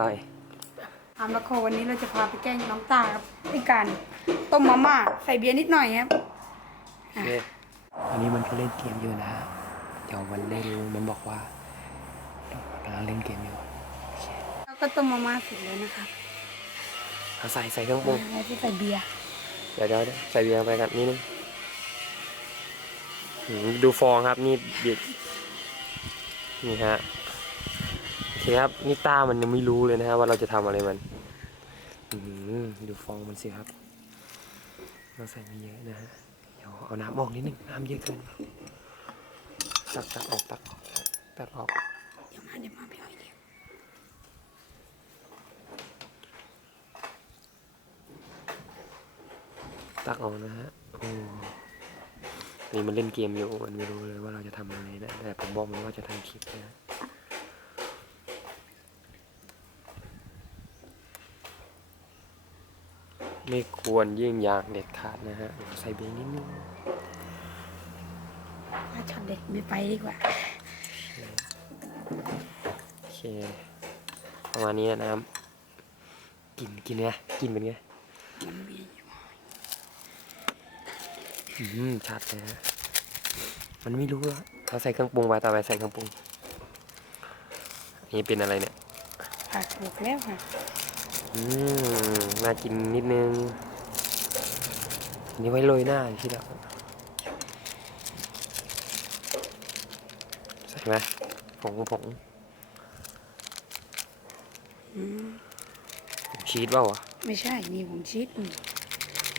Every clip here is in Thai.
ร่อยอามาโควันนี้เราจะพาไปแกล้งน้องตาครับด้วยการต้มมาม่าใส่เบียร์นิดหน่อยครับโอเคอันนี้มันก็เล่นเกมอยู่นะฮะเดี๋ยวมันได้รู้มันบอกว่าเรากำลังเล่นเกมอยู่โอเคแล้วก็ต้มมาม่าเสร็จแล้วนะครับเอาใส่ใส่เครื่องปรุงแล้วที่ใส่เบียร์เดี๋ยวเดี๋ยวเดี๋ยวใส่เบียร์ลงไปกันนิดนึงหืมดูฟองครับนี่เบียร์นี่ฮะโอ เคครับนี่ต้ามันยังไม่รู้เลยนะฮะว่าเราจะทำอะไรมันอดูฟองมันสิครับเราใส่ไม่เยอะนะฮะเดี๋ยวเอาน้ำออกนิดนึงน้ำเยอะเกินตักตักออกตักออกตักออกเดี๋ยวมาเดี๋ยวมาพี่อ้อยเดี๋ยวตักออกนะฮะโอ้นี่มันเล่นเกมอยู่มันไม่รู้เลยว่าเราจะทำอะไรนะแต่ผมบอกมันว่าจะทำคลิปนะ ไม่ควรยิ่งอย่างเด็ดขาดนะฮะใส่เบงนิดนึงถ้าช็อตเด็กไม่ไปดีกว่า โอเค ประมาณนี้นะน้ำกินกินไงกินเป็นไงมันเบียร์อยู่อืมชัดเลยฮะมันไม่รู้อะเราใส่เครื่องปรุงไปต่อไปใส่เครื่องปรุงอันนี่เป็นอะไรเนี่ยผักถูกแล้วค่ะ อืมน่ากินนิดนึงอันนี้ไว้โรยหน้าที่เราใส่ไหมผงผงอืมผงชีสเปล่าวะไม่ใช่ นี่ผมชีสอืม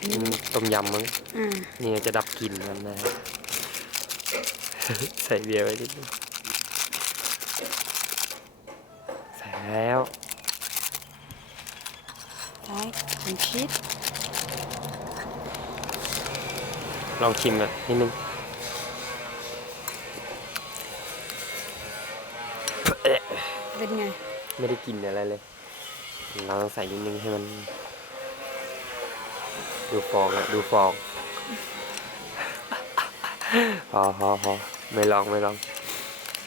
นี่มันต้มยำมั้งอ่านี่จะดับกลิ่นมันนะฮะใส่เบียร์ไว้นิดนึงใส่แล้ว ใช่ผมชีสลองชิมกันนิดนึงเป็นไง ไม่ได้กินอะไรเลย เราต้องใส่นิดนึงให้มัน ดูฟองอะดูฟองพอพอพอไม่ลองไม่ลอง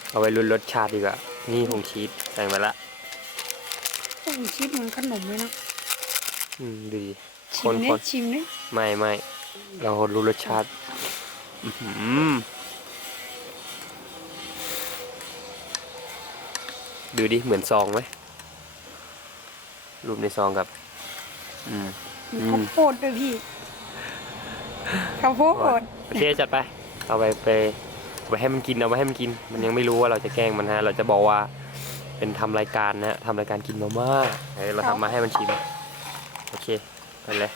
เอาไว้ลุ้นรสชาติดีกว่า นี่ผงชีสใส่มาละผมชีสเหมือนขนมเลยเนาะ อืมดูดิชิคมนเนี่คยนชิมเนี่ยไม่ไม่เรารู้รสชาติอื้อหือดูดิเหมือนซองไหมรูปในซองกับ อืม มีอืมข้าวโพดด้วยพี่ข้าวโพดโอเคจัดไป เอาไปไปเอาไปให้มันกินเอาไปให้มันกิน มันยังไม่รู้ว่าเราจะแกล้งมันฮะ เราจะบอกว่าเป็นทำรายการนะฮะทำรายการกินมาม่าเดี๋ยวเราทำมาให้มันชิมโอเคไปเลย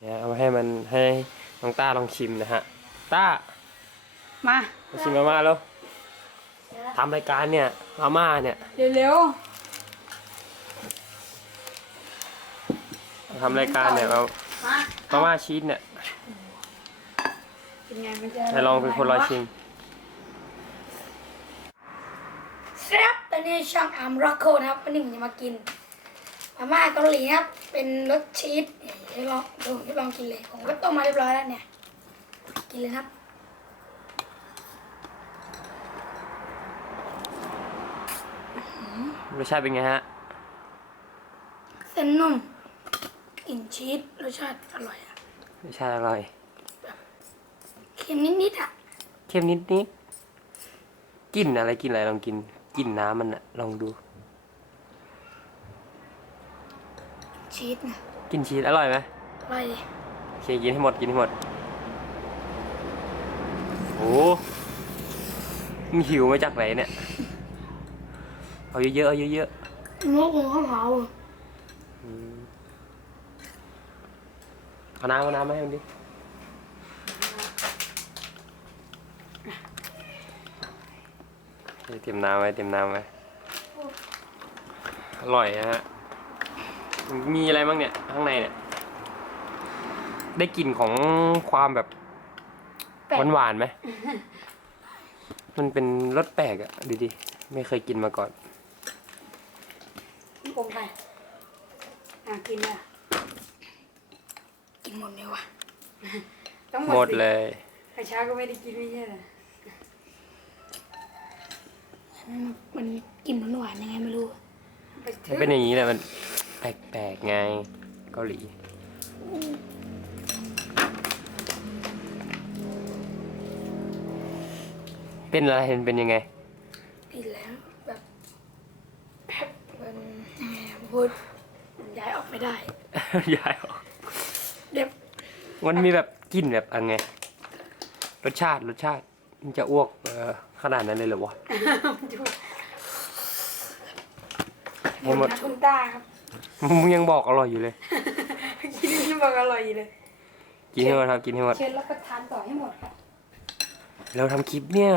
เนี่ยเอามาให้มันให้น้องต้าลองชิมนะฮะต้ามามาชิมมาม่าแล้วทำรายการเนี่ยมาม่าเนี่ยเร็วทำรายการเนี่ยเราๆมามาม่าชีสเนี่ยเป็นไงมันจะให้ลองเป็นคนลอยชิมแซ่บตอนนี้ช่างอาร์มร็อกโคนะครับวันนี้ผมจะมากิน มาม่าเกาหลีนะครับ เป็นรสชีสเนี่ยให้ลองดูให้ลองกินเลยผมก็ต้มมาเรียบร้อยแล้วเนี่ย กินเลยครับรสชาติเป็นไงฮะ เส้นนุ่มกลิ่นชีสรสชาติอร่อยอะรสชาติอร่อย เค็มนิดๆอะเค็มนิดนิดกลินอะไรกลินอะไรลองกินกลินน้ำมันอะลองดู ชีสนะกลินชีสอร่อยไหมอร่อยดิโอเคกินให้หมดกินให้หมดโอ้มึงหิวมาจากไหนเนี่ย เอาเยอะๆเอาเยอะงกหัวข้าวเผาอะๆอืมเอาน้ำเอาน้ำมาให้มันดิ เตรียมน้ำไว้เตรียมน้ำไว้ อร่อยฮะ มีอะไรบ้างเนี่ยข้างในเนี่ย ได้กลิ่นของความแบบแปลกหวานๆไหม มันเป็นรสแปลกอะดูดิ ไม่เคยกินมาก่อนผมไปอะกินเลยอะกินหมดเลยวะต้องหมดสิเลยใครช้าก็ไม่ได้กินไม่ใช่เหรอมันกินหวานๆยังไงไม่รู้ไปมัถึนงเป็นอย่างนี้แหละมัน แปลกๆไงเกาหลีเป็นอะไรเป็นเป็นยังไงกินแล้วแบบแบบมันยังไงอะพูดย้ายออกไม่ได้ย้ายออกเด็บมันมีแบบกลิ่นแบบอะไรไง รสชาติรสชาติมันจะอ้วกเออขนาดนั้นเลยเหรอวะ ดูหมดหมดนะคุณตาครับ มึงยังบอกอร่อยอยู่เลย กินนี่บอกอร่อยเลย กินให้หมดครับ กินให้หมด เชิญรับประทานต่อให้หมดครับเราทำคลิปเนี่ย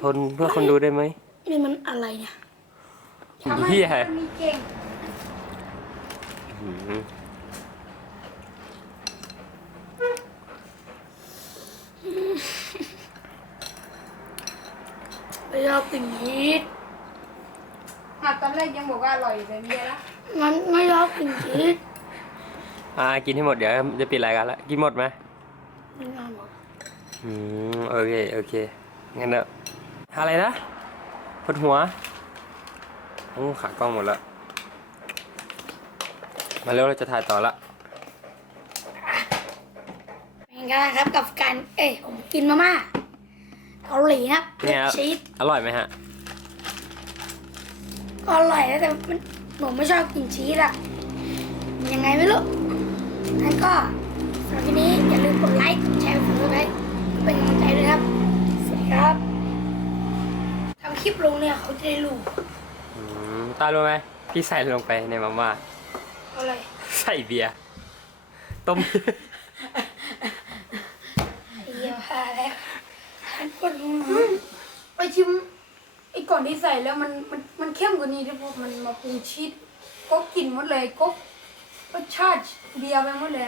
ทนเพื่อคนดูได้ไหมนี่มันอะไรเนี่ยเฮียมันมีเก่งอื้อหือไม่ชอบสิ่งนี้ อะตอนแรกยังบอกว่าอร่อยอยู่เลยเบียร์ละมันไม่ชอบสิ่งนี้อ่ากินให้หมดเดี๋ยวจะปิดรายการละกินหมดไหมไม่น่าหมดอืมโอเคโอเคงั้นเนอะอะไรนะปวดหัวโอ้ขากล้องหมดแล้วมาเร็วเราจะถ่ายต่อละเป็นไงครับกับการเอ้ยผมกินมาม่าเกาหลีครับเนี่ยครับชีสอร่อยไหมฮะก็ อร่อยนะแต่มันผมไม่ชอบกินชีสอะมันยังไงไม่รู้งั้นก็สำหรับวันนี้อย่าลืมกดไลค์กดแชร์กดซับสไครต์เป็นกำลังใจด้วยครับ สวัสดีครับทำคลิปลงเนี่ยเขาจะได้รู้อืมตารู้ไหมพี่ใส่ลงไปในมาม่าอะไรใส่เบียร์ต้ม เยี่ยมพาแล้วฉันปวดหัวไปชิมไอ้ ก่อนที่ใส่แล้วมันมันมันเข้มกว่านี้ที่พวกมันมาปรุงชีสก็กลิ่นหมดเลยก็รสชาติเบียวไปหมดเลย